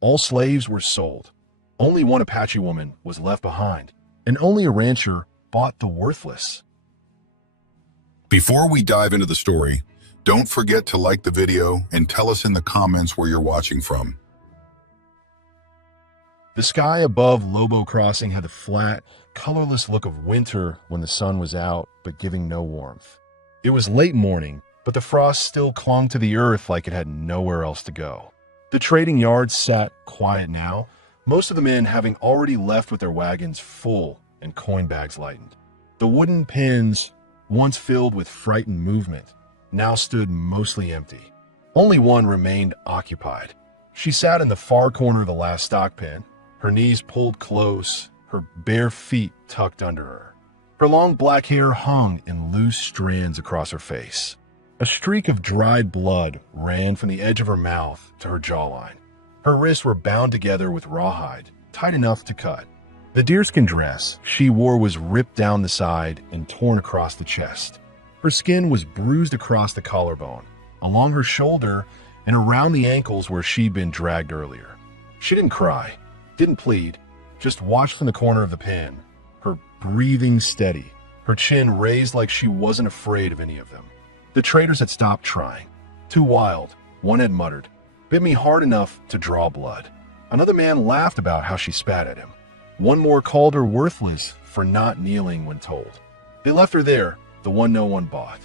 All slaves were sold. Only one Apache woman was left behind, and only a rancher bought the worthless. Before we dive into the story, don't forget to like the video and tell us in the comments where you're watching from. The sky above Lobo Crossing had the flat, colorless look of winter when the sun was out, but giving no warmth. It was late morning, but the frost still clung to the earth like it had nowhere else to go. The trading yards sat quiet now, most of the men having already left with their wagons full and coin bags lightened. The wooden pens, once filled with frightened movement, now stood mostly empty. Only one remained occupied. She sat in the far corner of the last stock pen, her knees pulled close, her bare feet tucked under her. Her long black hair hung in loose strands across her face. A streak of dried blood ran from the edge of her mouth to her jawline. Her wrists were bound together with rawhide, tight enough to cut. The deerskin dress she wore was ripped down the side and torn across the chest. Her skin was bruised across the collarbone, along her shoulder, and around the ankles where she'd been dragged earlier. She didn't cry, didn't plead, just watched from the corner of the pen, her breathing steady, her chin raised like she wasn't afraid of any of them. The traders had stopped trying. Too wild, one had muttered, bit me hard enough to draw blood. Another man laughed about how she spat at him. One more called her worthless for not kneeling when told. They left her there, the one no one bought.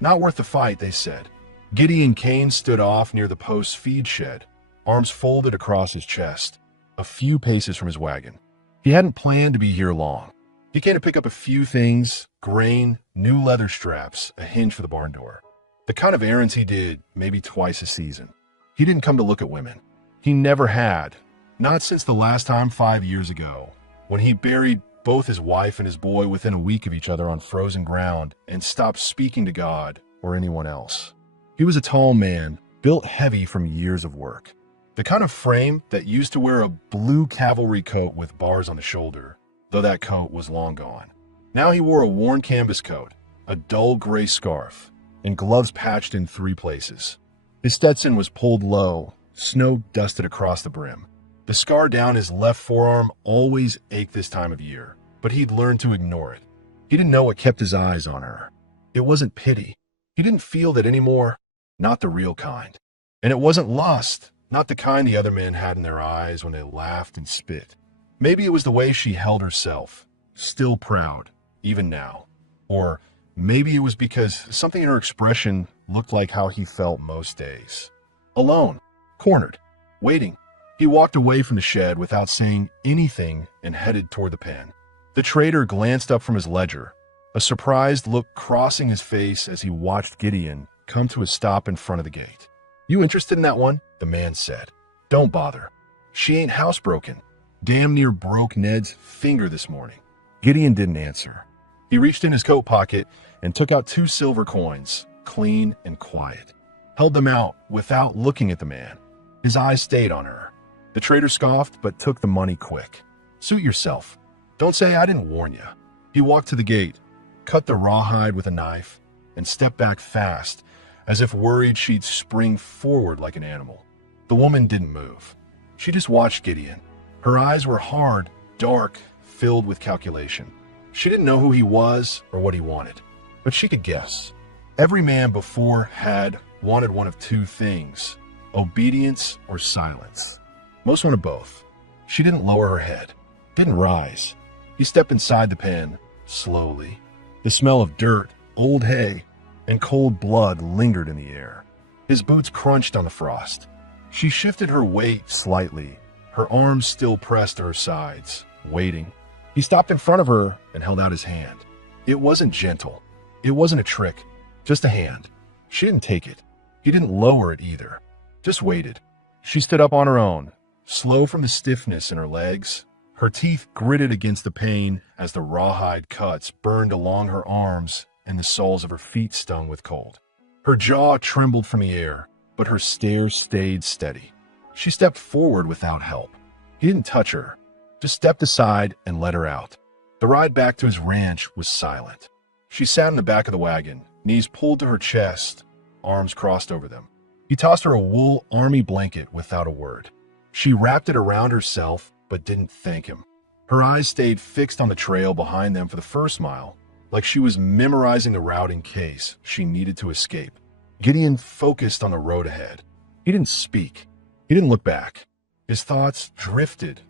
Not worth the fight, they said. Gideon Kane stood off near the post's feed shed, arms folded across his chest, a few paces from his wagon. He hadn't planned to be here long. He came to pick up a few things, grain, new leather straps, a hinge for the barn door. The kind of errands he did maybe twice a season. He didn't come to look at women. He never had, not since the last time 5 years ago, when he buried both his wife and his boy within a week of each other on frozen ground and stopped speaking to God or anyone else. He was a tall man, built heavy from years of work. The kind of frame that used to wear a blue cavalry coat with bars on the shoulder, though that coat was long gone. Now he wore a worn canvas coat, a dull gray scarf, and gloves patched in 3 places. His Stetson was pulled low, snow dusted across the brim. The scar down his left forearm always ached this time of year, but he'd learned to ignore it. He didn't know what kept his eyes on her. It wasn't pity. He didn't feel that anymore, not the real kind. And it wasn't lust, not the kind the other men had in their eyes when they laughed and spit. Maybe it was the way she held herself, still proud, even now. Or maybe it was because something in her expression looked like how he felt most days. Alone, cornered, waiting. He walked away from the shed without saying anything and headed toward the pen. The trader glanced up from his ledger, a surprised look crossing his face as he watched Gideon come to a stop in front of the gate. "You interested in that one?" the man said. "Don't bother. She ain't housebroken. Damn near broke Ned's finger this morning." Gideon didn't answer. He reached in his coat pocket and took out 2 silver coins, clean and quiet. Held them out without looking at the man. His eyes stayed on her. The trader scoffed but took the money quick. "Suit yourself. Don't say I didn't warn you." He walked to the gate, cut the rawhide with a knife, and stepped back fast, as if worried she'd spring forward like an animal. The woman didn't move. She just watched Gideon. Her eyes were hard, dark, filled with calculation. She didn't know who he was or what he wanted, but she could guess. Every man before had wanted one of 2 things, obedience or silence. Most wanted both. She didn't lower her head, didn't rise. He stepped inside the pen, slowly. The smell of dirt, old hay, and cold blood lingered in the air. His boots crunched on the frost. She shifted her weight slightly, her arms still pressed to her sides, waiting. He stopped in front of her and held out his hand. It wasn't gentle. It wasn't a trick, just a hand. She didn't take it. He didn't lower it either, just waited. She stood up on her own, slow from the stiffness in her legs. Her teeth gritted against the pain as the rawhide cuts burned along her arms and the soles of her feet stung with cold. Her jaw trembled from the air, but her stare stayed steady. She stepped forward without help. He didn't touch her, just stepped aside and let her out. The ride back to his ranch was silent. She sat in the back of the wagon, knees pulled to her chest, arms crossed over them. He tossed her a wool army blanket without a word. She wrapped it around herself, but didn't thank him. Her eyes stayed fixed on the trail behind them for the first mile, like she was memorizing the route in case she needed to escape. Gideon focused on the road ahead. He didn't speak. He didn't look back. His thoughts drifted,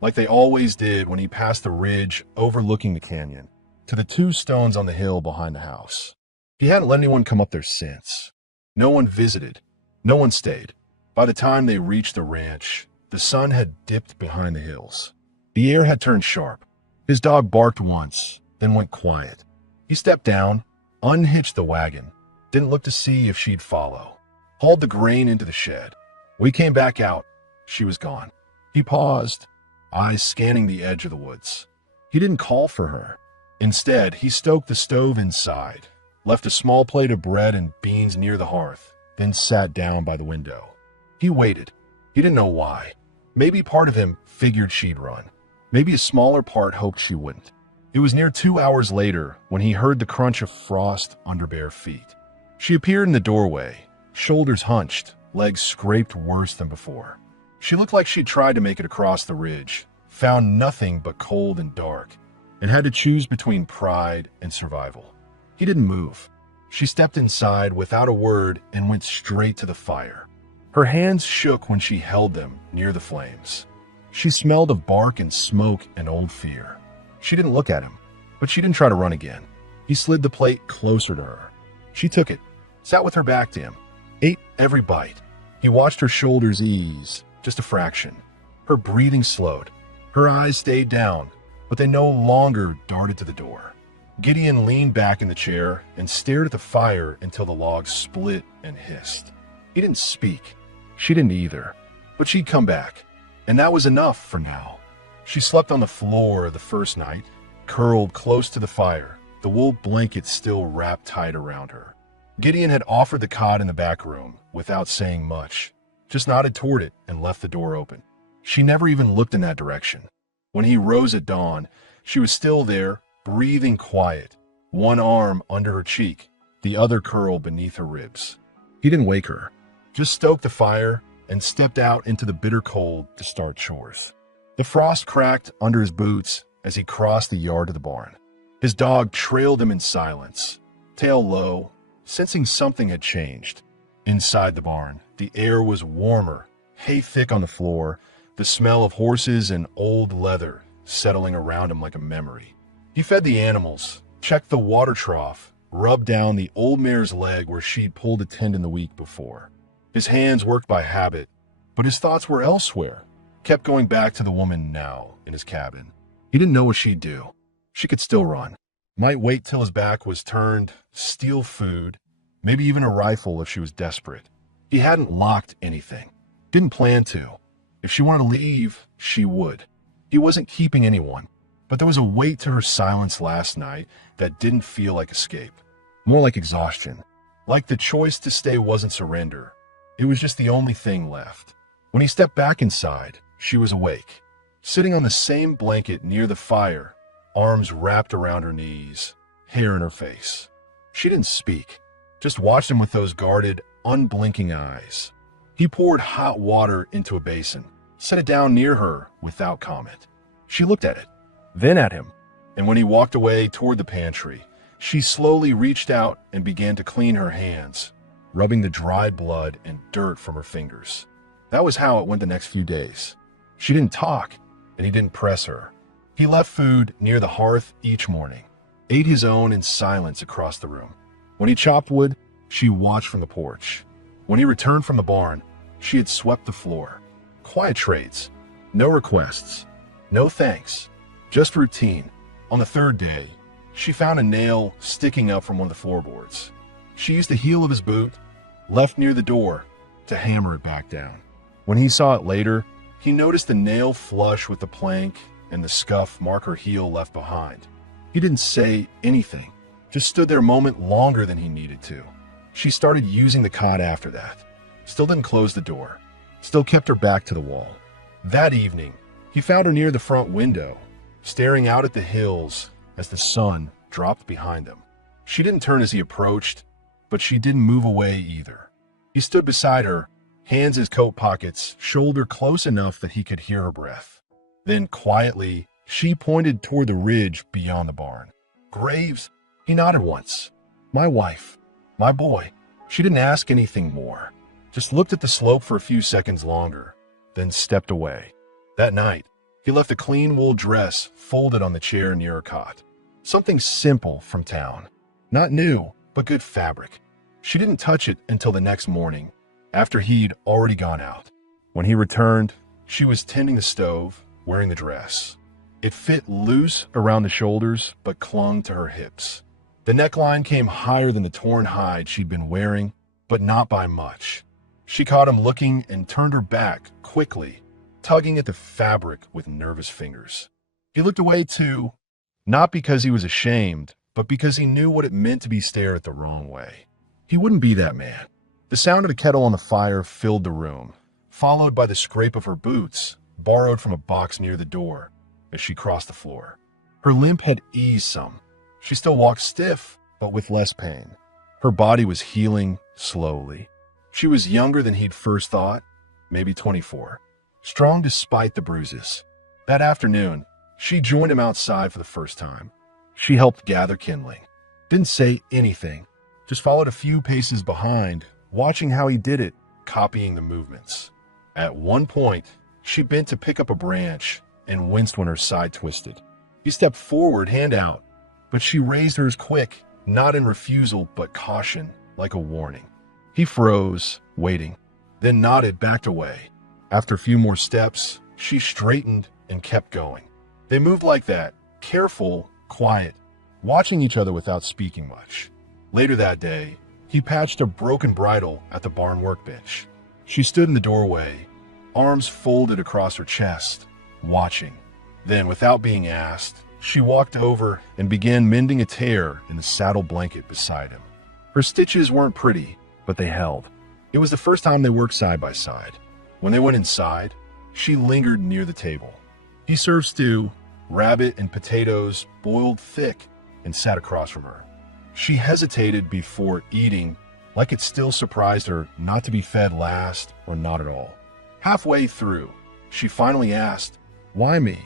like they always did when he passed the ridge overlooking the canyon, to the 2 stones on the hill behind the house. He hadn't let anyone come up there since. No one visited. No one stayed. By the time they reached the ranch, the sun had dipped behind the hills. The air had turned sharp. His dog barked once, then went quiet. He stepped down, unhitched the wagon, didn't look to see if she'd follow, hauled the grain into the shed. When he came back out, she was gone. He paused, eyes scanning the edge of the woods. He didn't call for her. Instead, he stoked the stove inside, left a small plate of bread and beans near the hearth, then sat down by the window. He waited. He didn't know why. Maybe part of him figured she'd run. Maybe a smaller part hoped she wouldn't. It was near 2 hours later when he heard the crunch of frost under bare feet. She appeared in the doorway, shoulders hunched, legs scraped worse than before. She looked like she'd tried to make it across the ridge, found nothing but cold and dark, and had to choose between pride and survival. He didn't move. She stepped inside without a word and went straight to the fire. Her hands shook when she held them near the flames. She smelled of bark and smoke and old fear. She didn't look at him, but she didn't try to run again. He slid the plate closer to her. She took it, sat with her back to him, ate every bite. He watched her shoulders ease, just a fraction. Her breathing slowed. Her eyes stayed down, but they no longer darted to the door. Gideon leaned back in the chair and stared at the fire until the logs split and hissed. He didn't speak. She didn't either, but she'd come back, and that was enough for now. She slept on the floor the first night, curled close to the fire, the wool blanket still wrapped tight around her. Gideon had offered the cot in the back room without saying much, just nodded toward it and left the door open. She never even looked in that direction. When he rose at dawn, she was still there, breathing quiet, one arm under her cheek, the other curled beneath her ribs. He didn't wake her, just stoked the fire and stepped out into the bitter cold to start chores. The frost cracked under his boots as he crossed the yard to the barn. His dog trailed him in silence, tail low, sensing something had changed. Inside the barn, the air was warmer, hay thick on the floor, the smell of horses and old leather settling around him like a memory. He fed the animals, checked the water trough, rubbed down the old mare's leg where she'd pulled a tendon the week before. His hands worked by habit, but his thoughts were elsewhere, kept going back to the woman now in his cabin. He didn't know what she'd do. She could still run. Might wait till his back was turned, steal food, maybe even a rifle if she was desperate. He hadn't locked anything. Didn't plan to. If she wanted to leave, she would. He wasn't keeping anyone, but there was a weight to her silence last night that didn't feel like escape. More like exhaustion. Like the choice to stay wasn't surrender. It was just the only thing left. When he stepped back inside, she was awake, sitting on the same blanket near the fire, arms wrapped around her knees, hair in her face. She didn't speak, just watched him with those guarded, unblinking eyes. He poured hot water into a basin, set it down near her without comment. She looked at it, then at him, and when he walked away toward the pantry, she slowly reached out and began to clean her hands, rubbing the dried blood and dirt from her fingers. That was how it went the next few days. She didn't talk, and he didn't press her. He left food near the hearth each morning, ate his own in silence across the room. When he chopped wood, she watched from the porch. When he returned from the barn, she had swept the floor. Quiet trades. No requests. No thanks. Just routine. On the third day, she found a nail sticking up from one of the floorboards. She used the heel of his boot, left near the door, to hammer it back down. When he saw it later, he noticed the nail flush with the plank and the scuff mark her heel left behind. He didn't say anything, just stood there a moment longer than he needed to. She started using the cot after that. Still didn't close the door. Still kept her back to the wall. That evening, he found her near the front window, staring out at the hills as the sun dropped behind them. She didn't turn as he approached, but she didn't move away either. He stood beside her, hands his coat pockets, shoulder close enough that he could hear her breath. Then, quietly, she pointed toward the ridge beyond the barn. Graves? He nodded once. My wife. My boy. She didn't ask anything more. Just looked at the slope for a few seconds longer, then stepped away. That night, he left a clean wool dress folded on the chair near her cot. Something simple from town. Not new, but good fabric. She didn't touch it until the next morning, after he'd already gone out. When he returned, she was tending the stove, wearing the dress. It fit loose around the shoulders, but clung to her hips. The neckline came higher than the torn hide she'd been wearing, but not by much. She caught him looking and turned her back quickly, tugging at the fabric with nervous fingers. He looked away too, not because he was ashamed, but because he knew what it meant to be stared at the wrong way. He wouldn't be that man. The sound of the kettle on the fire filled the room, followed by the scrape of her boots, borrowed from a box near the door, as she crossed the floor. Her limp had eased some. She still walked stiff, but with less pain. Her body was healing slowly. She was younger than he'd first thought, maybe 24, strong despite the bruises. That afternoon, she joined him outside for the first time. She helped gather kindling. Didn't say anything, just followed a few paces behind, watching how he did it, copying the movements. At one point, she bent to pick up a branch and winced when her side twisted. He stepped forward, hand out, but she raised hers quick, not in refusal, but caution, like a warning. He froze, waiting, then nodded, backed away. After a few more steps, she straightened and kept going. They moved like that, careful, quiet, watching each other without speaking much. Later that day, he patched a broken bridle at the barn workbench. She stood in the doorway, arms folded across her chest, watching. Then, without being asked, she walked over and began mending a tear in the saddle blanket beside him. Her stitches weren't pretty, but they held. It was the first time they worked side by side. When they went inside, she lingered near the table. He served stew, rabbit and potatoes boiled thick, and sat across from her. She hesitated before eating, like it still surprised her not to be fed last or not at all. Halfway through, she finally asked, "Why me?"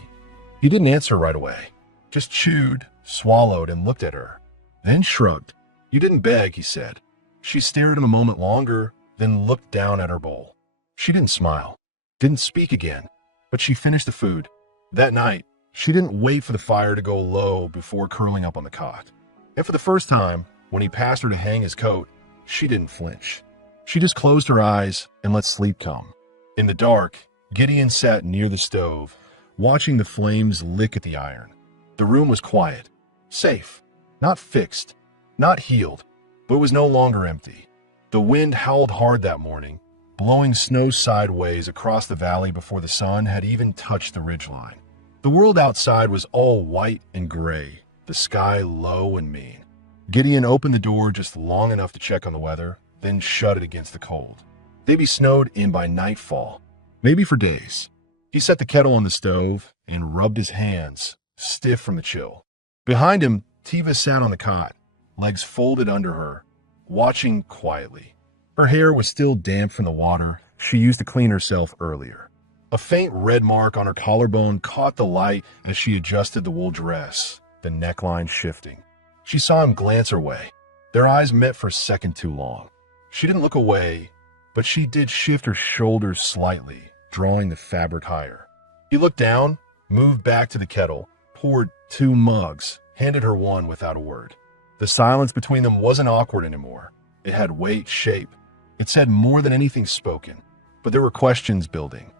He didn't answer right away, just chewed, swallowed, and looked at her, then shrugged. "You didn't beg," he said. She stared at him a moment longer, then looked down at her bowl. She didn't smile, didn't speak again, but she finished the food. That night, she didn't wait for the fire to go low before curling up on the cot. And for the first time, when he passed her to hang his coat, she didn't flinch. She just closed her eyes and let sleep come. In the dark, Gideon sat near the stove, watching the flames lick at the iron. The room was quiet, safe, not fixed, not healed, but it was no longer empty. The wind howled hard that morning, blowing snow sideways across the valley before the sun had even touched the ridgeline. The world outside was all white and gray, the sky low and mean. Gideon opened the door just long enough to check on the weather, then shut it against the cold. They'd be snowed in by nightfall, maybe for days. He set the kettle on the stove and rubbed his hands, stiff from the chill. Behind him, Tiva sat on the cot, legs folded under her, watching quietly. Her hair was still damp from the water she used to clean herself earlier. A faint red mark on her collarbone caught the light as she adjusted the wool dress, the neckline shifting. She saw him glance her way. Their eyes met for a second too long. She didn't look away, but she did shift her shoulders slightly, drawing the fabric higher. He looked down, moved back to the kettle, poured 2 mugs, handed her one without a word. The silence between them wasn't awkward anymore. It had weight, shape. It said more than anything spoken. But there were questions building.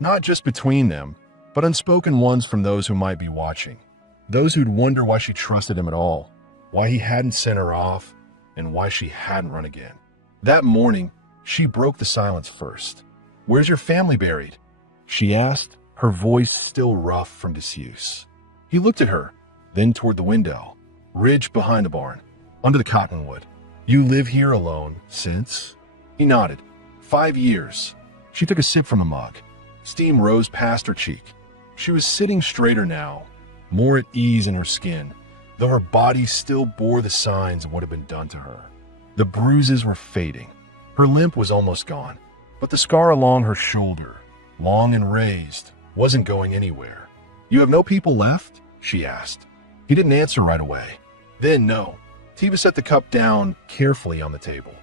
Not just between them, but unspoken ones from those who might be watching. Those who'd wonder why she trusted him at all, why he hadn't sent her off, and why she hadn't run again. That morning, she broke the silence first. "Where's your family buried?" she asked, her voice still rough from disuse. He looked at her, then toward the window, ridge behind the barn, under the cottonwood. "You live here alone since?" He nodded. 5 years. She took a sip from the mug. Steam rose past her cheek. She was sitting straighter now, more at ease in her skin, though her body still bore the signs of what had been done to her. The bruises were fading. Her limp was almost gone. But the scar along her shoulder, long and raised, wasn't going anywhere. "You have no people left?" she asked. He didn't answer right away. Then, no. Tiva set the cup down carefully on the table.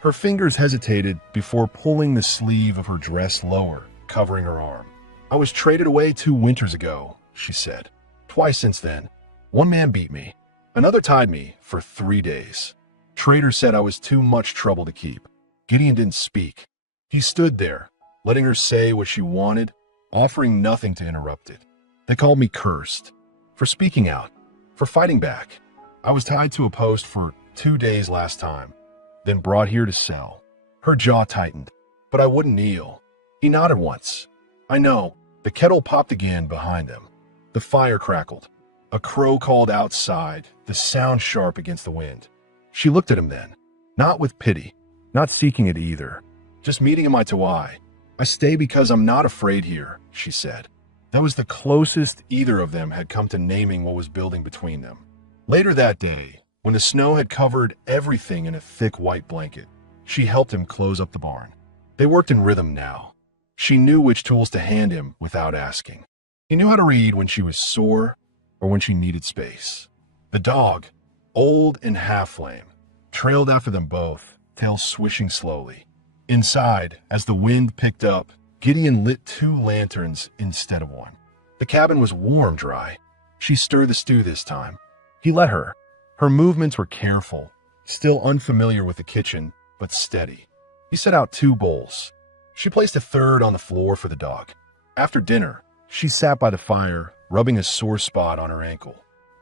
Her fingers hesitated before pulling the sleeve of her dress lower, covering her arm. "I was traded away 2 winters ago," she said. "Twice since then. One man beat me. Another tied me for 3 days. Trader said I was too much trouble to keep." Gideon didn't speak. He stood there, letting her say what she wanted, offering nothing to interrupt it. "They called me cursed. For speaking out. For fighting back. I was tied to a post for 2 days last time, then brought here to sell." Her jaw tightened, but I wouldn't kneel. He nodded once. "I know." The kettle popped again behind them. The fire crackled. A crow called outside, the sound sharp against the wind. She looked at him then, not with pity, not seeking it either, just meeting him eye to eye. "I stay because I'm not afraid here," she said. That was the closest either of them had come to naming what was building between them. Later that day, when the snow had covered everything in a thick white blanket, she helped him close up the barn. They worked in rhythm now. She knew which tools to hand him without asking. He knew how to read when she was sore or when she needed space. The dog, old and half-lame, trailed after them both, tail swishing slowly. Inside, as the wind picked up, Gideon lit 2 lanterns instead of one. The cabin was warm, dry. She stirred the stew this time. He let her. Her movements were careful, still unfamiliar with the kitchen, but steady. He set out 2 bowls. She placed a third on the floor for the dog. After dinner, she sat by the fire, rubbing a sore spot on her ankle.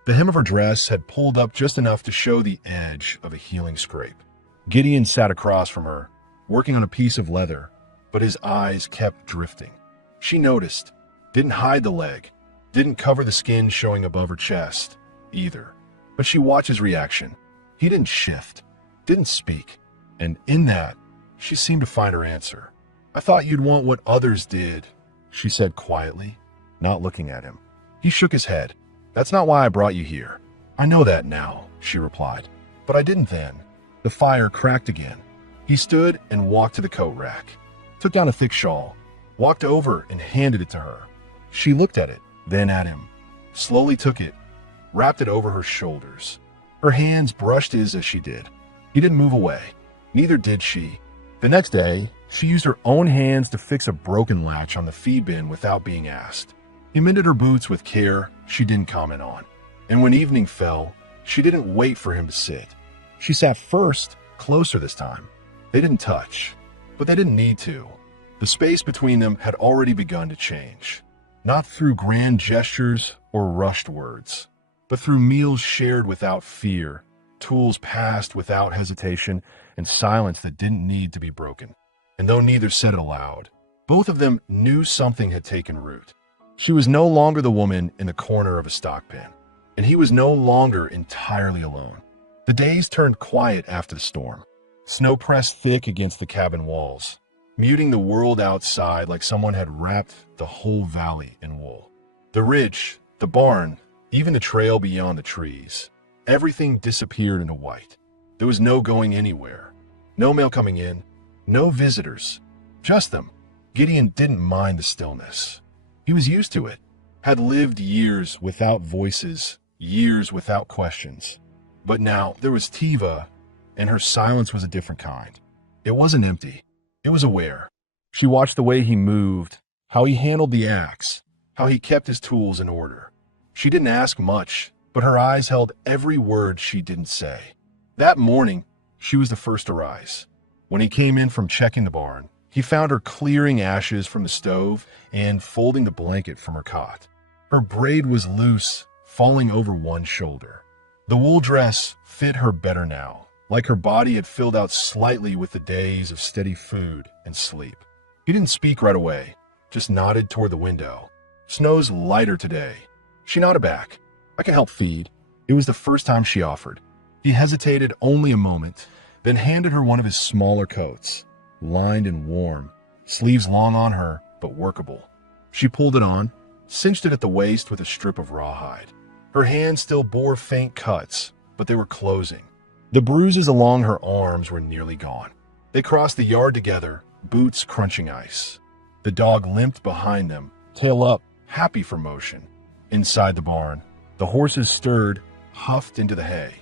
The hem of her dress had pulled up just enough to show the edge of a healing scrape. Gideon sat across from her, working on a piece of leather, but his eyes kept drifting. She noticed, didn't hide the leg, didn't cover the skin showing above her chest, either. But she watched his reaction. He didn't shift, didn't speak, and in that, she seemed to find her answer. "I thought you'd want what others did," she said quietly, not looking at him. He shook his head. "That's not why I brought you here." "I know that now," she replied. "But I didn't then." The fire cracked again. He stood and walked to the coat rack, took down a thick shawl, walked over and handed it to her. She looked at it, then at him, slowly took it, wrapped it over her shoulders. Her hands brushed his as she did. He didn't move away. Neither did she. The next day, she used her own hands to fix a broken latch on the feed bin without being asked. He mended her boots with care she didn't comment on. And when evening fell, she didn't wait for him to sit. She sat first, closer this time. They didn't touch, but they didn't need to. The space between them had already begun to change. Not through grand gestures or rushed words, but through meals shared without fear, tools passed without hesitation, and silence that didn't need to be broken. And though neither said it aloud, both of them knew something had taken root. She was no longer the woman in the corner of a stock pen, and he was no longer entirely alone. The days turned quiet after the storm. Snow pressed thick against the cabin walls, muting the world outside like someone had wrapped the whole valley in wool. The ridge, the barn, even the trail beyond the trees, everything disappeared into white. There was no going anywhere, no mail coming in, no visitors, just them. Gideon didn't mind the stillness. He was used to it, had lived years without voices, years without questions. But now there was Tiva, and her silence was a different kind. It wasn't empty. It was aware. She watched the way he moved, how he handled the axe, how he kept his tools in order. She didn't ask much, but her eyes held every word she didn't say. That morning, she was the first to rise. When he came in from checking the barn, he found her clearing ashes from the stove and folding the blanket from her cot. Her braid was loose, falling over one shoulder. The wool dress fit her better now, like her body had filled out slightly with the days of steady food and sleep. He didn't speak right away, just nodded toward the window. "Snow's lighter today." She nodded back. "I can help feed." It was the first time she offered. He hesitated only a moment, then handed her one of his smaller coats, lined and warm, sleeves long on her, but workable. She pulled it on, cinched it at the waist with a strip of rawhide. Her hands still bore faint cuts, but they were closing. The bruises along her arms were nearly gone. They crossed the yard together, boots crunching ice. The dog limped behind them, tail up, happy for motion. Inside the barn, the horses stirred, huffed into the hay.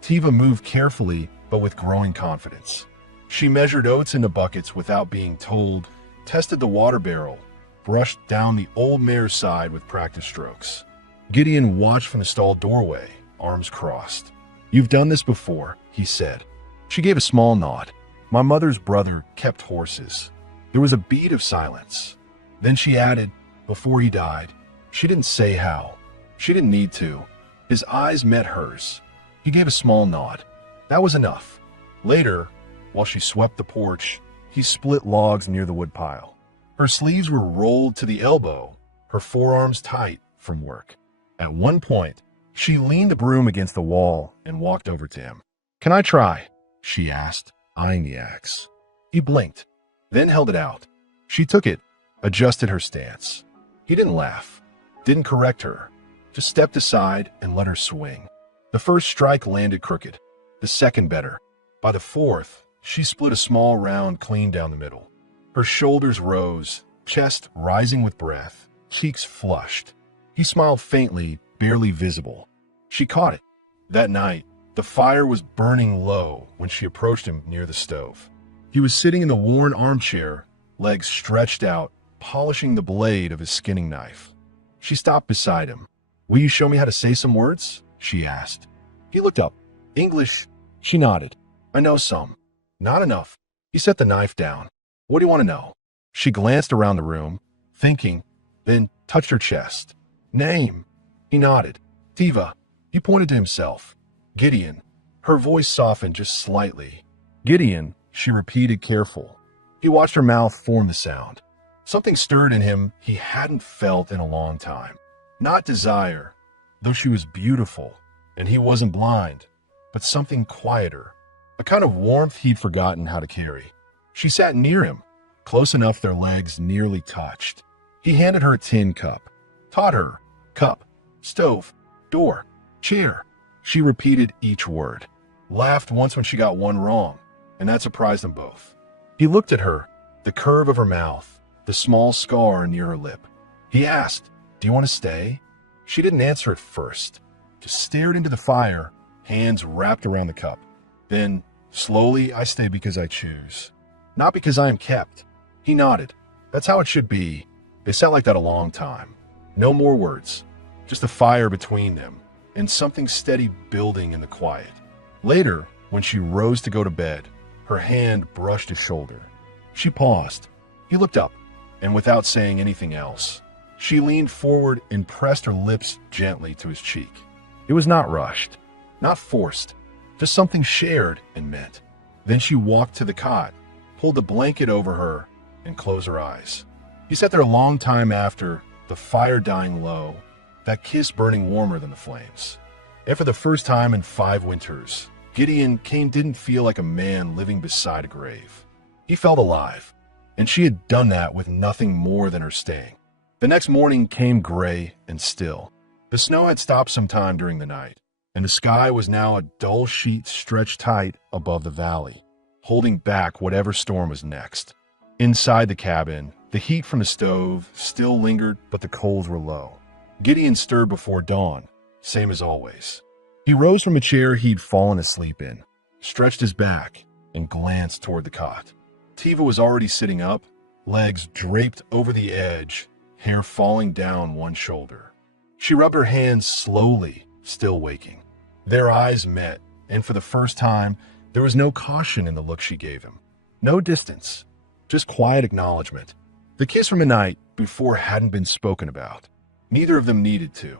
Tiva moved carefully, but with growing confidence. She measured oats into buckets without being told, tested the water barrel, brushed down the old mare's side with practice strokes. Gideon watched from the stall doorway, arms crossed. "You've done this before," he said. She gave a small nod. "My mother's brother kept horses." There was a beat of silence. Then she added, "Before he died." She didn't say how. She didn't need to. His eyes met hers. He gave a small nod. That was enough. Later, while she swept the porch, he split logs near the woodpile. Her sleeves were rolled to the elbow, her forearms tight from work. At one point, she leaned the broom against the wall and walked over to him. "Can I try?" she asked, eyeing the axe. He blinked, then held it out. She took it, adjusted her stance. He didn't laugh, didn't correct her, just stepped aside and let her swing. The first strike landed crooked, the second better. By the fourth, she split a small round clean down the middle. Her shoulders rose, chest rising with breath, cheeks flushed. He smiled faintly, barely visible. She caught it. That night, the fire was burning low when she approached him near the stove. He was sitting in the worn armchair, legs stretched out, polishing the blade of his skinning knife. She stopped beside him. "Will you show me how to say some words?" she asked. He looked up. "English?" She nodded. "I know some. Not enough." He set the knife down. "What do you want to know?" She glanced around the room, thinking, then touched her chest. "Name?" He nodded. "Tiva." He pointed to himself. "Gideon." Her voice softened just slightly. "Gideon," she repeated, careful. He watched her mouth form the sound. Something stirred in him he hadn't felt in a long time. Not desire, though she was beautiful, and he wasn't blind, but something quieter, a kind of warmth he'd forgotten how to carry. She sat near him, close enough their legs nearly touched. He handed her a tin cup, taught her, cup, stove, door, chair. She repeated each word, laughed once when she got one wrong, and that surprised them both. He looked at her, the curve of her mouth, the small scar near her lip. He asked, "Do you want to stay?" She didn't answer at first, just stared into the fire, hands wrapped around the cup. Then, slowly, "I stay because I choose. Not because I am kept." He nodded. "That's how it should be." They sat like that a long time. No more words, just a fire between them, and something steady building in the quiet. Later, when she rose to go to bed, her hand brushed his shoulder. She paused. He looked up, and without saying anything else, she leaned forward and pressed her lips gently to his cheek. It was not rushed, not forced, just something shared and meant. Then she walked to the cot, pulled the blanket over her, and closed her eyes. He sat there a long time after, the fire dying low, that kiss burning warmer than the flames. And for the first time in 5 winters, Gideon Kane didn't feel like a man living beside a grave. He felt alive, and she had done that with nothing more than her staying. The next morning came gray and still. The snow had stopped sometime during the night, and the sky was now a dull sheet stretched tight above the valley, holding back whatever storm was next. Inside the cabin, the heat from the stove still lingered, but the coals were low. Gideon stirred before dawn, same as always. He rose from a chair he'd fallen asleep in, stretched his back, and glanced toward the cot. Tiva was already sitting up, legs draped over the edge, hair falling down one shoulder. She rubbed her hands slowly, still waking. Their eyes met, and for the first time, there was no caution in the look she gave him. No distance, just quiet acknowledgement. The kiss from the night before hadn't been spoken about. Neither of them needed to,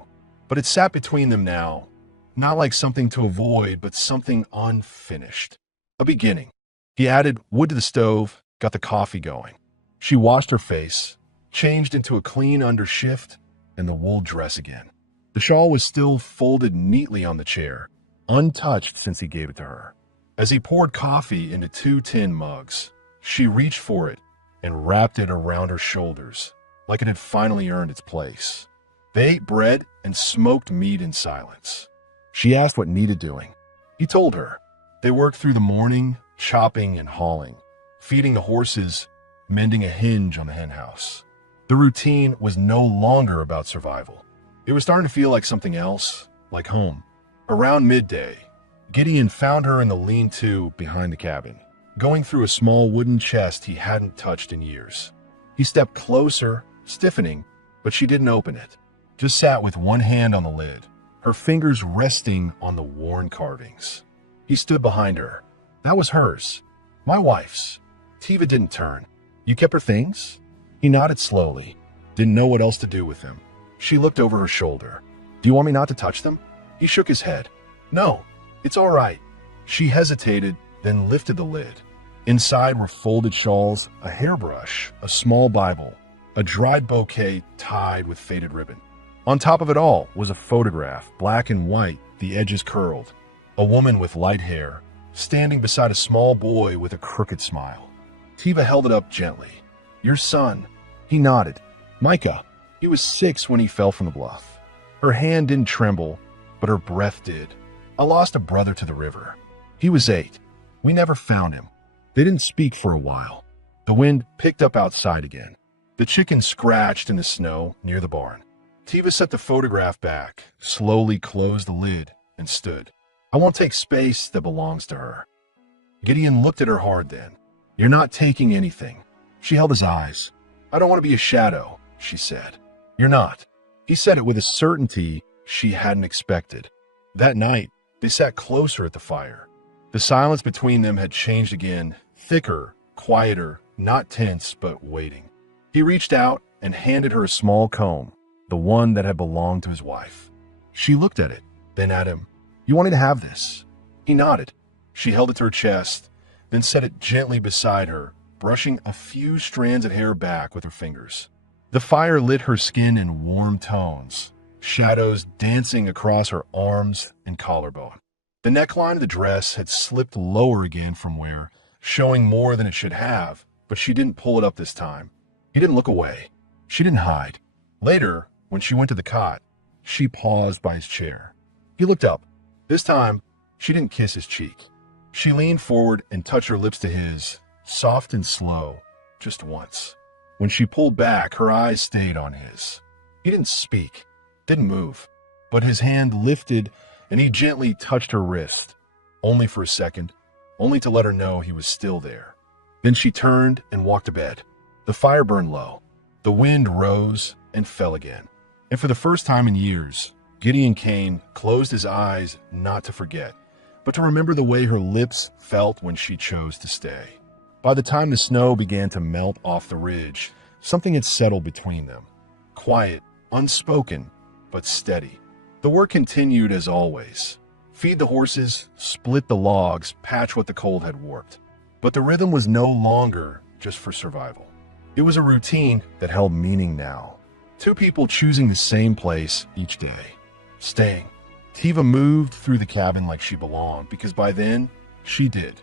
but it sat between them now, not like something to avoid, but something unfinished. A beginning. He added wood to the stove, got the coffee going. She washed her face, changed into a clean undershift, and the wool dress again. The shawl was still folded neatly on the chair, untouched since he gave it to her. As he poured coffee into 2 tin mugs, she reached for it and wrapped it around her shoulders, like it had finally earned its place. They ate bread and smoked meat in silence. She asked what needed doing. He told her. They worked through the morning, chopping and hauling, feeding the horses, mending a hinge on the henhouse. The routine was no longer about survival. It was starting to feel like something else, like home. Around midday, Gideon found her in the lean-to behind the cabin, going through a small wooden chest he hadn't touched in years. He stepped closer, stiffening, but she didn't open it. Just sat with one hand on the lid, her fingers resting on the worn carvings. He stood behind her. That was hers. My wife's. Tiva didn't turn. You kept her things? He nodded slowly. Didn't know what else to do with them. She looked over her shoulder. Do you want me not to touch them? He shook his head. No, it's all right. She hesitated, then lifted the lid. Inside were folded shawls, a hairbrush, a small Bible, a dried bouquet tied with faded ribbon. On top of it all was a photograph, black and white, the edges curled. A woman with light hair, standing beside a small boy with a crooked smile. Tiva held it up gently. Your son. He nodded. Micah. He was 6 when he fell from the bluff. Her hand didn't tremble, but her breath did. I lost a brother to the river. He was 8. We never found him. They didn't speak for a while. The wind picked up outside again. The chickens scratched in the snow near the barn. Tiva set the photograph back, slowly closed the lid, and stood. I won't take space that belongs to her. Gideon looked at her hard then. You're not taking anything. She held his eyes. I don't want to be a shadow, she said. You're not. He said it with a certainty she hadn't expected. That night, they sat closer at the fire. The silence between them had changed again, thicker, quieter, not tense, but waiting. He reached out and handed her a small comb, the one that had belonged to his wife. She looked at it, then at him. You wanted to have this? He nodded. She held it to her chest, then set it gently beside her, brushing a few strands of hair back with her fingers. The fire lit her skin in warm tones, shadows dancing across her arms and collarbone. The neckline of the dress had slipped lower again from where, showing more than it should have, but she didn't pull it up this time. He didn't look away. She didn't hide. Later, when she went to the cot, she paused by his chair. He looked up. This time, she didn't kiss his cheek. She leaned forward and touched her lips to his, soft and slow, just once. When she pulled back, her eyes stayed on his. He didn't speak, didn't move, but his hand lifted and he gently touched her wrist, only for a second, only to let her know he was still there. Then she turned and walked to bed. The fire burned low. The wind rose and fell again. And for the first time in years, Gideon Kane closed his eyes not to forget, but to remember the way her lips felt when she chose to stay. By the time the snow began to melt off the ridge, something had settled between them. Quiet, unspoken, but steady. The work continued as always. Feed the horses, split the logs, patch what the cold had warped. But the rhythm was no longer just for survival. It was a routine that held meaning now. 2 people choosing the same place each day. Staying. Tiva moved through the cabin like she belonged, because by then, she did.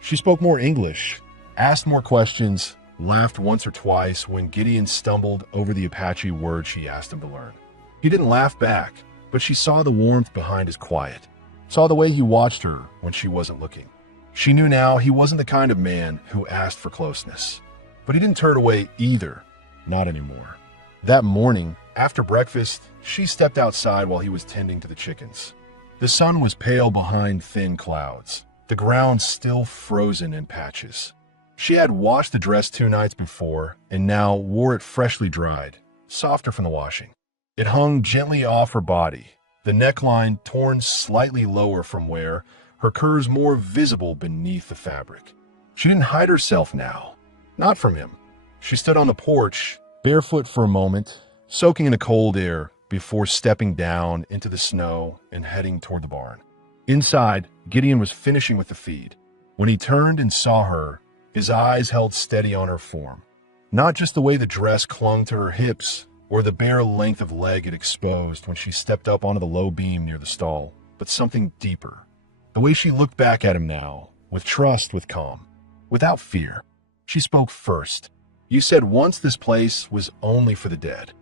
She spoke more English, asked more questions, laughed once or twice when Gideon stumbled over the Apache word she asked him to learn. He didn't laugh back, but she saw the warmth behind his quiet, saw the way he watched her when she wasn't looking. She knew now he wasn't the kind of man who asked for closeness. But he didn't turn away either, not anymore. That morning, after breakfast, she stepped outside while he was tending to the chickens. The sun was pale behind thin clouds, the ground still frozen in patches. She had washed the dress 2 nights before and now wore it freshly dried, softer from the washing. It hung gently off her body, the neckline torn slightly lower from where, her curves more visible beneath the fabric. She didn't hide herself now, not from him. She stood on the porch, barefoot for a moment, soaking in the cold air before stepping down into the snow and heading toward the barn. Inside, Gideon was finishing with the feed. When he turned and saw her, his eyes held steady on her form. Not just the way the dress clung to her hips or the bare length of leg it exposed when she stepped up onto the low beam near the stall, but something deeper. The way she looked back at him now, with trust, with calm, without fear. She spoke first. You said once this place was only for the dead.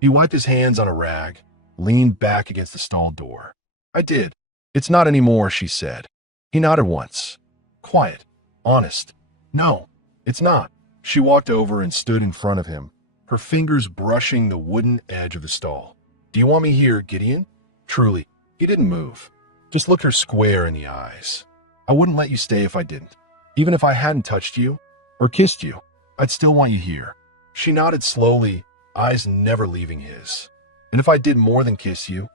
He wiped his hands on a rag, leaned back against the stall door. I did. It's not anymore, she said. He nodded once. Quiet. Honest. No, it's not. She walked over and stood in front of him, her fingers brushing the wooden edge of the stall. "Do you want me here, Gideon?" Truly, he didn't move. Just looked her square in the eyes. "I wouldn't let you stay if I didn't. Even if I hadn't touched you or kissed you, I'd still want you here." She nodded slowly, eyes never leaving his. "And if I did more than kiss you?"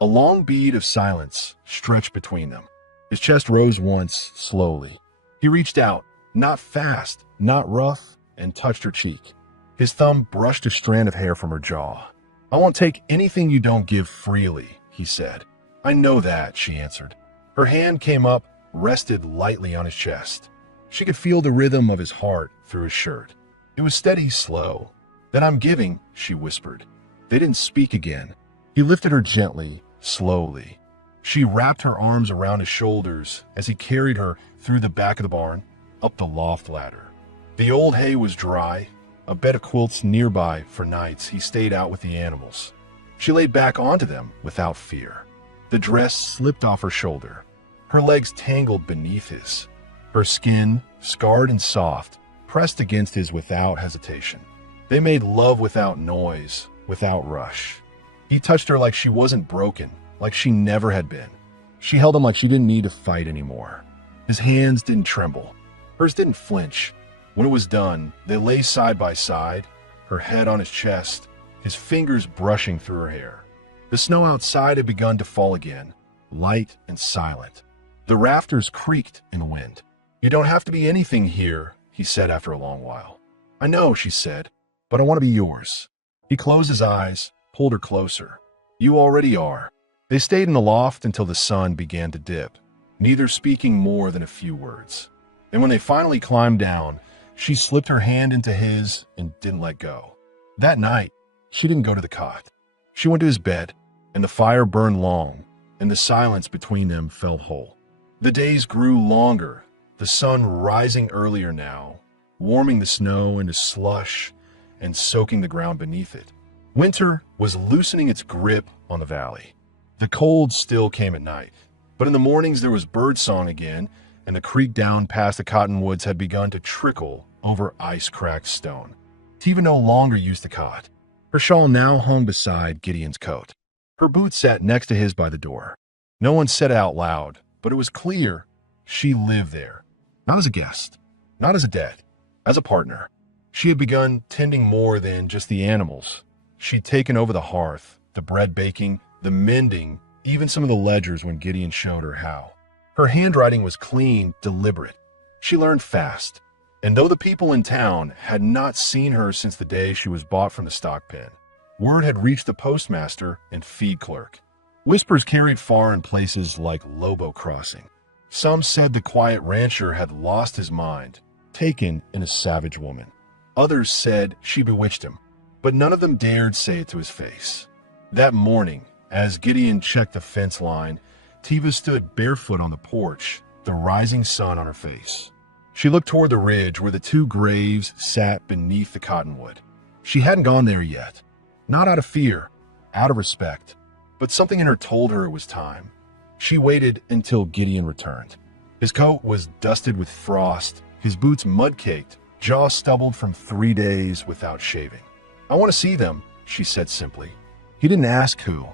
A long bead of silence stretched between them. His chest rose once, slowly. He reached out, not fast, not rough, and touched her cheek. His thumb brushed a strand of hair from her jaw. "I won't take anything you don't give freely," he said. "I know that," she answered. Her hand came up, rested lightly on his chest. She could feel the rhythm of his heart through his shirt. It was steady, slow. "Then I'm giving," she whispered. They didn't speak again. He lifted her gently, slowly. She wrapped her arms around his shoulders as he carried her through the back of the barn, up the loft ladder. The old hay was dry, a bed of quilts nearby for nights he stayed out with the animals. She laid back onto them without fear. The dress slipped off her shoulder. Her legs tangled beneath his. Her skin, scarred and soft, pressed against his without hesitation. They made love without noise, without rush. He touched her like she wasn't broken, like she never had been. She held him like she didn't need to fight anymore. His hands didn't tremble. Hers didn't flinch. When it was done, they lay side by side, her head on his chest, his fingers brushing through her hair. The snow outside had begun to fall again, light and silent. The rafters creaked in the wind. "You don't have to be anything here," he said after a long while. "I know," she said, "but I want to be yours." He closed his eyes, pulled her closer. "You already are." They stayed in the loft until the sun began to dip, neither speaking more than a few words. And when they finally climbed down, she slipped her hand into his and didn't let go. That night, she didn't go to the cot. She went to his bed, and the fire burned long, and the silence between them felt whole. The days grew longer, the sun rising earlier now, warming the snow into slush and soaking the ground beneath it. Winter was loosening its grip on the valley. The cold still came at night, but in the mornings there was birdsong again, and the creek down past the cottonwoods had begun to trickle over ice-cracked stone. Tiva no longer used the cot. Her shawl now hung beside Gideon's coat. Her boots sat next to his by the door. No one said it out loud, but it was clear she lived there. Not as a guest, not as a dad, as a partner. She had begun tending more than just the animals. She'd taken over the hearth, the bread baking, the mending, even some of the ledgers when Gideon showed her how. Her handwriting was clean, deliberate. She learned fast. And though the people in town had not seen her since the day she was bought from the stock pen, word had reached the postmaster and feed clerk. Whispers carried far in places like Lobo Crossing. Some said the quiet rancher had lost his mind, taken in a savage woman. Others said she bewitched him, but none of them dared say it to his face. That morning, as Gideon checked the fence line, Tiva stood barefoot on the porch, the rising sun on her face. She looked toward the ridge where the two graves sat beneath the cottonwood. She hadn't gone there yet, not out of fear, out of respect, but something in her told her it was time. She waited until Gideon returned. His coat was dusted with frost, his boots mud-caked, jaw stubbled from 3 days without shaving. "I want to see them," she said simply. He didn't ask who.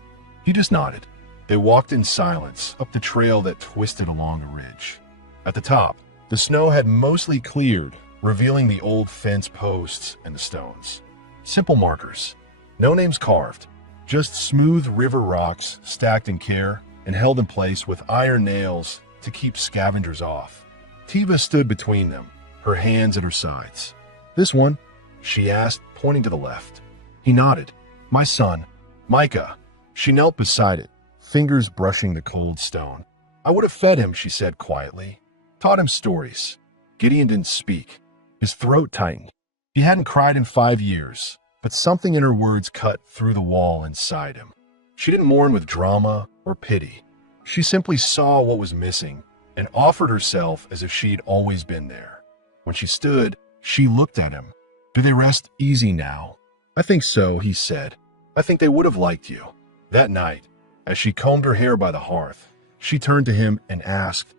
He just nodded. They walked in silence up the trail that twisted along the ridge. At the top, the snow had mostly cleared, revealing the old fence posts and the stones. Simple markers. No names carved. Just smooth river rocks stacked in care and held in place with iron nails to keep scavengers off. Tiva stood between them, her hands at her sides. "This one?" she asked, pointing to the left. He nodded. "My son, Micah." She knelt beside it, fingers brushing the cold stone. "I would have fed him," she said quietly. "Taught him stories." Gideon didn't speak. His throat tightened. He hadn't cried in 5 years, but something in her words cut through the wall inside him. She didn't mourn with drama or pity. She simply saw what was missing and offered herself as if she'd always been there. When she stood, she looked at him. "Do they rest easy now?" "I think so," he said. "I think they would have liked you." That night, as she combed her hair by the hearth, she turned to him and asked,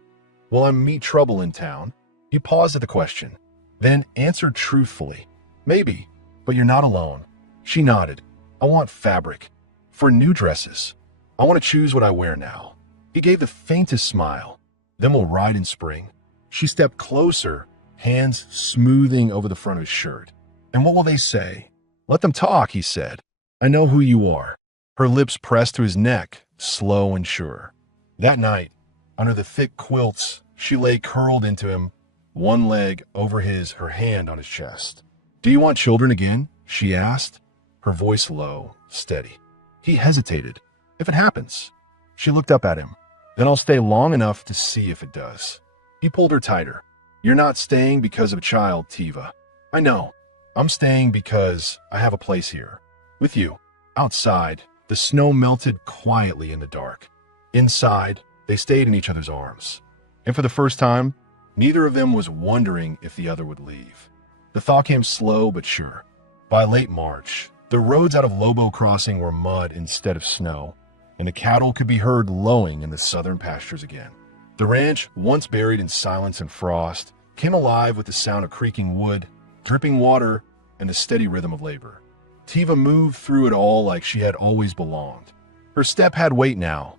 "Will I meet trouble in town?" He paused at the question. then answered truthfully, "Maybe, but you're not alone." She nodded. "I want fabric. For new dresses. I want to choose what I wear now." He gave the faintest smile. "Then we'll ride in spring." She stepped closer, hands smoothing over the front of his shirt. "And what will they say?" "Let them talk," he said. "I know who you are." Her lips pressed to his neck, slow and sure. That night, under the thick quilts, she lay curled into him, one leg over his, her hand on his chest. "Do you want children again?" she asked, her voice low, steady. He hesitated. "If it happens." She looked up at him. "Then I'll stay long enough to see if it does." He pulled her tighter. "You're not staying because of a child, Tiva." "I know. I'm staying because I have a place here. With you." Outside, the snow melted quietly in the dark. Inside, they stayed in each other's arms. And for the first time, neither of them was wondering if the other would leave. The thaw came slow but sure. By late March, the roads out of Lobo Crossing were mud instead of snow, and the cattle could be heard lowing in the southern pastures again. The ranch, once buried in silence and frost, came alive with the sound of creaking wood, dripping water, and the steady rhythm of labor. Tiva moved through it all like she had always belonged. Her step had weight now.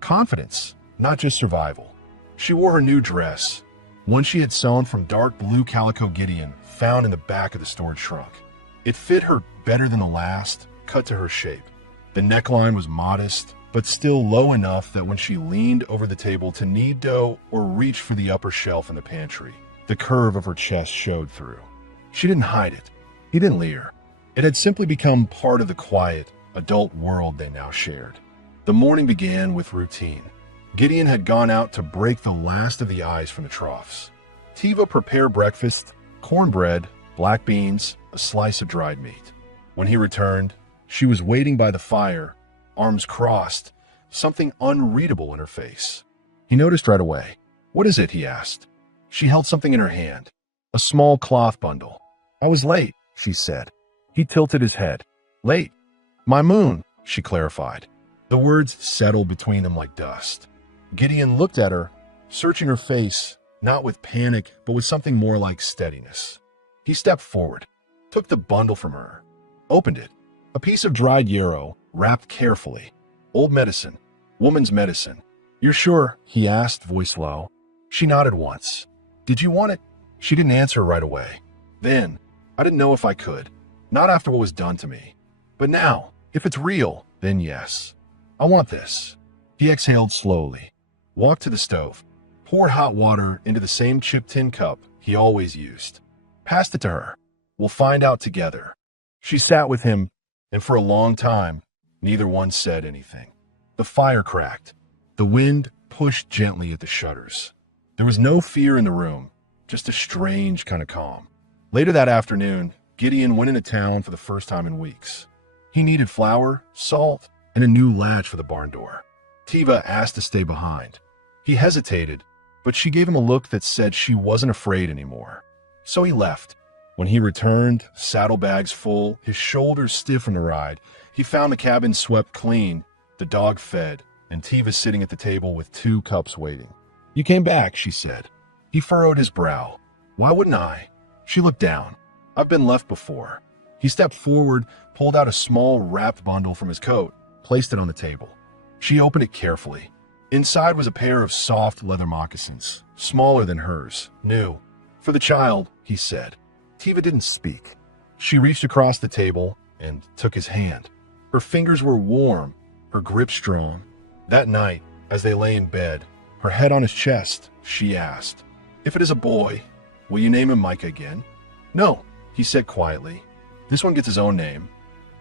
Confidence, not just survival. She wore her new dress, one she had sewn from dark blue calico Gideon found in the back of the storage trunk. It fit her better than the last, cut to her shape. The neckline was modest, but still low enough that when she leaned over the table to knead dough or reach for the upper shelf in the pantry, the curve of her chest showed through. She didn't hide it. He didn't leer. It had simply become part of the quiet, adult world they now shared. The morning began with routine. Gideon had gone out to break the last of the ice from the troughs. Tiva prepared breakfast, cornbread, black beans, a slice of dried meat. When he returned, she was waiting by the fire, arms crossed, something unreadable in her face. He noticed right away. "What is it?" he asked. She held something in her hand, a small cloth bundle. "I was late," she said. He tilted his head. "Late? My moon," she clarified. The words settled between them like dust. Gideon looked at her, searching her face, not with panic, but with something more like steadiness. He stepped forward, took the bundle from her, opened it. A piece of dried yarrow, wrapped carefully. "Old medicine. Woman's medicine." "You're sure?" he asked, voice low. She nodded once. "Did you want it?" She didn't answer right away. "Then, I didn't know if I could. Not after what was done to me. But now, if it's real, then yes. I want this." He exhaled slowly, walked to the stove, poured hot water into the same chip tin cup he always used. Passed it to her. "We'll find out together." She sat with him, and for a long time, neither one said anything. The fire cracked. The wind pushed gently at the shutters. There was no fear in the room, just a strange kind of calm. Later that afternoon, Gideon went into town for the first time in weeks. He needed flour, salt, and a new latch for the barn door. Tiva asked to stay behind. He hesitated, but she gave him a look that said she wasn't afraid anymore. So he left. When he returned, saddlebags full, his shoulders stiff from the ride, he found the cabin swept clean, the dog fed, and Tiva sitting at the table with 2 cups waiting. "You came back," she said. He furrowed his brow. "Why wouldn't I?" She looked down. "I've been left before." He stepped forward, pulled out a small wrapped bundle from his coat, placed it on the table. She opened it carefully. Inside was a pair of soft leather moccasins, smaller than hers, new. "For the child," he said. Tiva didn't speak. She reached across the table and took his hand. Her fingers were warm, her grip strong. That night, as they lay in bed, her head on his chest, she asked, "If it is a boy, will you name him Micah again?" "No," he said quietly. "This one gets his own name.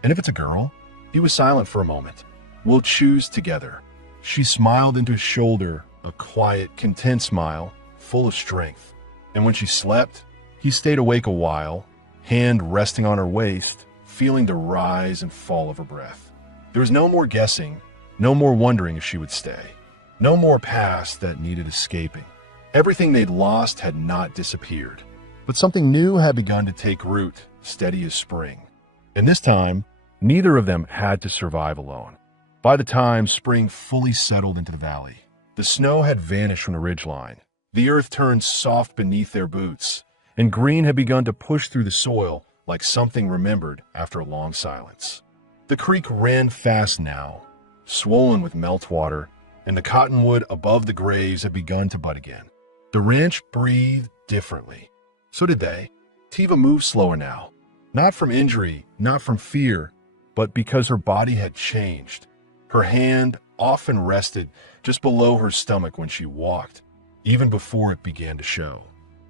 And if it's a girl?" He was silent for a moment. "We'll choose together." She smiled into his shoulder, a quiet, content smile, full of strength. And when she slept, he stayed awake a while, hand resting on her waist, feeling the rise and fall of her breath. There was no more guessing, no more wondering if she would stay. No more past that needed escaping. Everything they'd lost had not disappeared. But something new had begun to take root, steady as spring. And this time, neither of them had to survive alone. By the time spring fully settled into the valley, the snow had vanished from the ridgeline. The earth turned soft beneath their boots, and green had begun to push through the soil like something remembered after a long silence. The creek ran fast now, swollen with meltwater, and the cottonwood above the graves had begun to bud again. The ranch breathed differently. So did they. Tiva moved slower now, not from injury, not from fear, but because her body had changed. Her hand often rested just below her stomach when she walked, even before it began to show.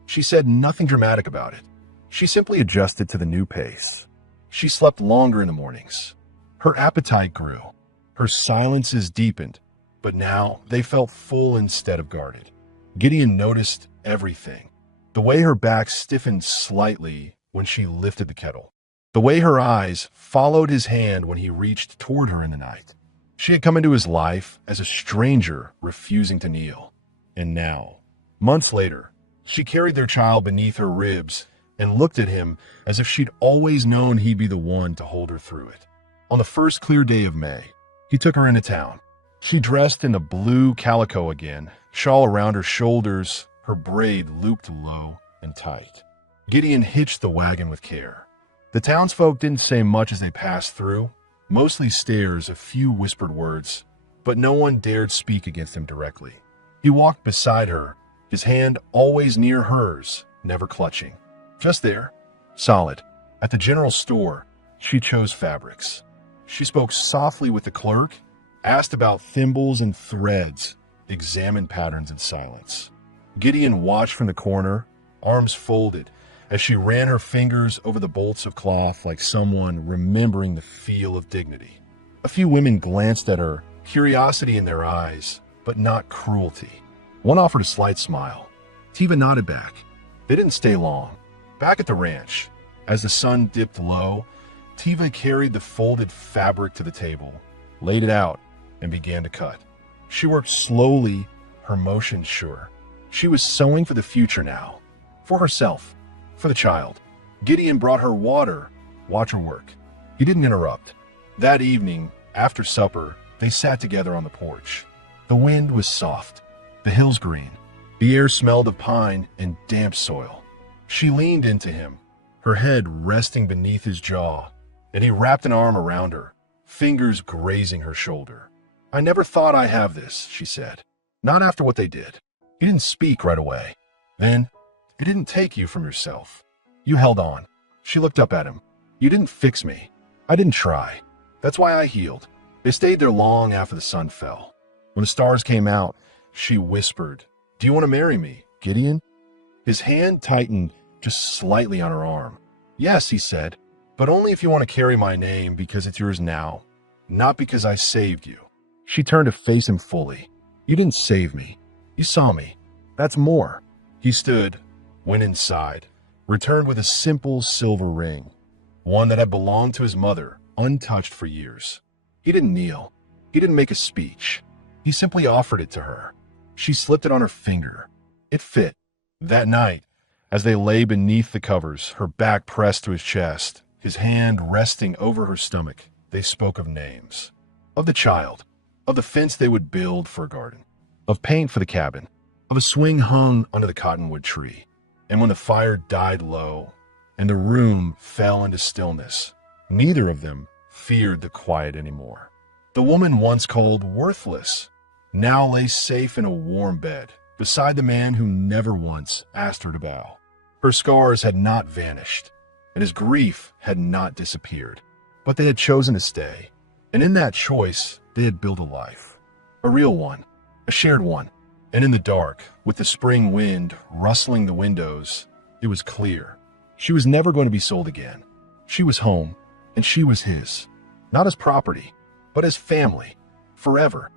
She said nothing dramatic about it. She simply adjusted to the new pace. She slept longer in the mornings. Her appetite grew. Her silences deepened, but now they felt full instead of guarded. Gideon noticed everything. The way her back stiffened slightly when she lifted the kettle. The way her eyes followed his hand when he reached toward her in the night. She had come into his life as a stranger refusing to kneel. And now, months later, she carried their child beneath her ribs and looked at him as if she'd always known he'd be the one to hold her through it. On the first clear day of May, he took her into town. She dressed in the blue calico again, shawl around her shoulders, her braid looped low and tight. Gideon hitched the wagon with care. The townsfolk didn't say much as they passed through, mostly stares, a few whispered words, but no one dared speak against him directly. He walked beside her, his hand always near hers, never clutching. Just there, solid. At the general store, she chose fabrics. She spoke softly with the clerk, asked about thimbles and threads, examined patterns in silence. Gideon watched from the corner, arms folded, as she ran her fingers over the bolts of cloth like someone remembering the feel of dignity. A few women glanced at her, curiosity in their eyes, but not cruelty. One offered a slight smile. Tiva nodded back. They didn't stay long. Back at the ranch, as the sun dipped low, Tiva carried the folded fabric to the table, laid it out, and began to cut. She worked slowly, her motion sure. She was sewing for the future now. For herself. For the child. Gideon brought her water. Watch her work. He didn't interrupt. That evening, after supper, they sat together on the porch. The wind was soft. The hills green. The air smelled of pine and damp soil. She leaned into him, her head resting beneath his jaw, and he wrapped an arm around her, fingers grazing her shoulder. "I never thought I'd have this," she said. "Not after what they did." He didn't speak right away. Then, "It didn't take you from yourself. You held on." She looked up at him. "You didn't fix me. I didn't try. That's why I healed." They stayed there long after the sun fell. When the stars came out, she whispered, "Do you want to marry me, Gideon?" His hand tightened just slightly on her arm. "Yes," he said, "but only if you want to carry my name because it's yours now, not because I saved you." She turned to face him fully. "You didn't save me. You saw me. That's more." He stood, went inside, returned with a simple silver ring, one that had belonged to his mother, untouched for years. He didn't kneel. He didn't make a speech. He simply offered it to her. She slipped it on her finger. It fit. That night, as they lay beneath the covers, her back pressed to his chest, his hand resting over her stomach, they spoke of names. Of the child. Of the fence they would build for a garden. Of paint for the cabin. Of a swing hung under the cottonwood tree. And when the fire died low, and the room fell into stillness, neither of them feared the quiet anymore. The woman once called worthless now lay safe in a warm bed, beside the man who never once asked her to bow. Her scars had not vanished, and his grief had not disappeared, but they had chosen to stay. And in that choice, they had built a life. A real one, a shared one. And in the dark, with the spring wind rustling the windows, it was clear. She was never going to be sold again. She was home, and she was his. Not as property, but as family. Forever.